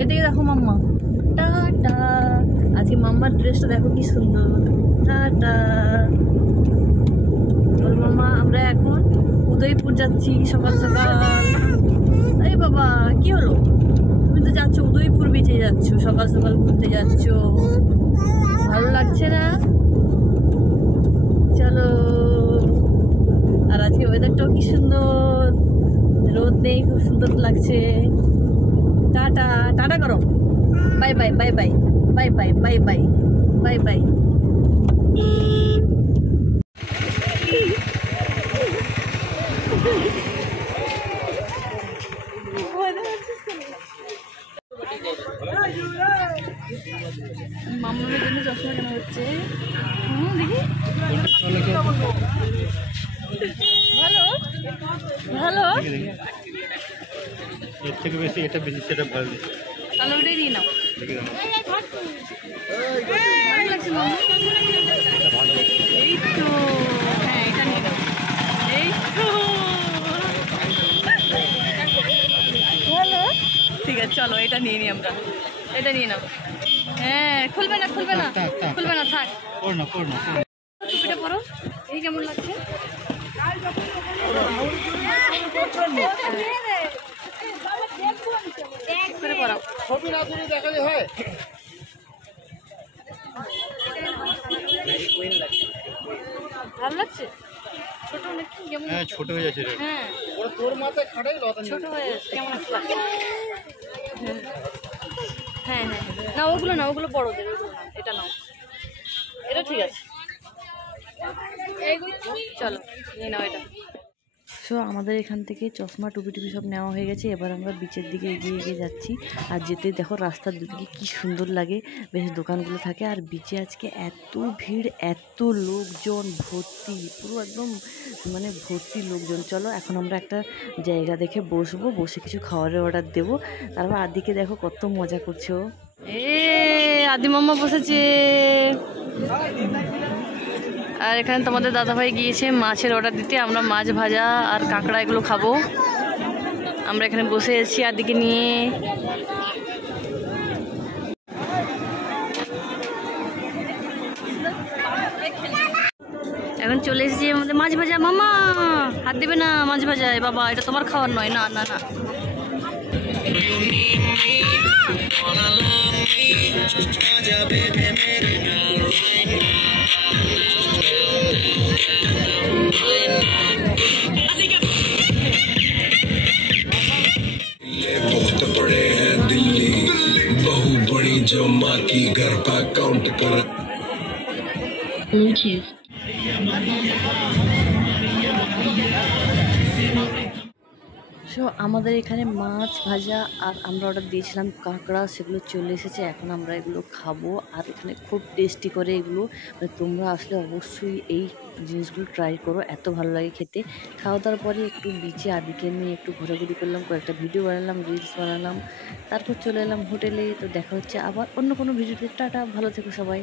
এদিকে দেখো মাম্মা, টাটা। আজকে মাম্মার ড্রেসটা দেখো কি সুন্দর, টাটা। বল মাম্মা, আমরা এখন উদয়পুর যাচ্ছি সকাল সকাল। আরে বাবা, কি হলো? তুমি তো যাচ্ছ উদয়পুর বিচে যাচ্ছ, সকাল সকাল ঘুরতে যাচ্ছ, ভালো লাগছে না? চলো। আর আজকে ওয়েদারটাও কি সুন্দর, রোদ নেই, খুব সুন্দর লাগছে। টাটা, টাটা করো, bye bye, bye bye, bye bye, bye bye, bye bye. মামার জন্য চশমা কেনা হচ্ছে। দেখি, ভালো ভালো, এর থেকে বেশি এটা বেশি, সেটা ভালো। তাহলে ওটাই নিয়ে নাও। ভালো লাগছে মামা, এই তো। হ্যাঁ, এটা নিয়ে নাও, এই তো ভালো। ঠিক আছে, চলো এটা নিয়ে নিই আমরা, এটা নিয়ে নাও। হ্যাঁ, খুলবে না, খুলবে না, খুলবে না, থাক। টুপিটা পরো, এই কেমন লাগছে? দেখালে হয়। ভালো লাগছে? ছোট নাকি কেমন? হ্যাঁ, ছোট হয়ে যাচ্ছে। হ্যাঁ, তোর মাথায় খাটাই ছোট হয়ে যাচ্ছে, কেমন লাগছে? হ্যাঁ হ্যাঁ, না ওগুলো না, ওগুলো বড়দের, ওগুলো না, এটা নাও, এটা ঠিক আছে। চলো নিয়ে নাও এটা। সো আমাদের এখান থেকে চশমা টুপি টুপি সব নেওয়া হয়ে গেছে। এবার আমরা বিচের দিকে এগিয়ে এগিয়ে যাচ্ছি। আর যেতে দেখো রাস্তার দুদিকে কি সুন্দর লাগে, বেশ দোকানগুলো থাকে। আর বিচে আজকে এত ভিড়, এত লোকজন, ভর্তি, পুরো একদম মানে ভর্তি লোকজন। চলো এখন আমরা একটা জায়গা দেখে বসবো, বসে কিছু খাবারের অর্ডার দেবো। তারপর আদিকে দেখো কত মজা করছে ও। আদি মাম্মা বসেছে। আর এখানে তোমাদের দাদাভাই গিয়েছে মাছের অর্ডার দিতে। আমরা মাছ ভাজা আর কাঁকড়া এগুলো খাবো। আমরা এখানে বসে আছি আদিকে নিয়ে। এখন চলে এসেছি আমাদের মাছ ভাজা। মামা হাত দেবে না মাছ ভাজায়, বাবা এটা তোমার খাওয়ার নয়, না না না। बहुत बड़े हैं दिल्ली, बहु बड़ी जो माँ की घर का काउंट कर। সো আমাদের এখানে মাছ ভাজা আর আমরা অর্ডার দিয়েছিলাম কাঁকড়া, সেগুলো চলে এসেছে। এখন আমরা এগুলো খাবো। আর এখানে খুব টেস্টি করে এগুলো, মানে তোমরা আসলে অবশ্যই এই জিনিসগুলো ট্রাই করো, এত ভালো লাগে খেতে। খাওয়া দাওয়ার পরে একটু বিচে আদিকে নিয়ে একটু ঘোরাঘুরি করলাম, কয়েকটা ভিডিও বানালাম, রিলস বানালাম, তারপর চলে এলাম হোটেলে। তো দেখা হচ্ছে আবার অন্য কোনো ভিডিওতে। টাটা, ভালো থেকো সবাই।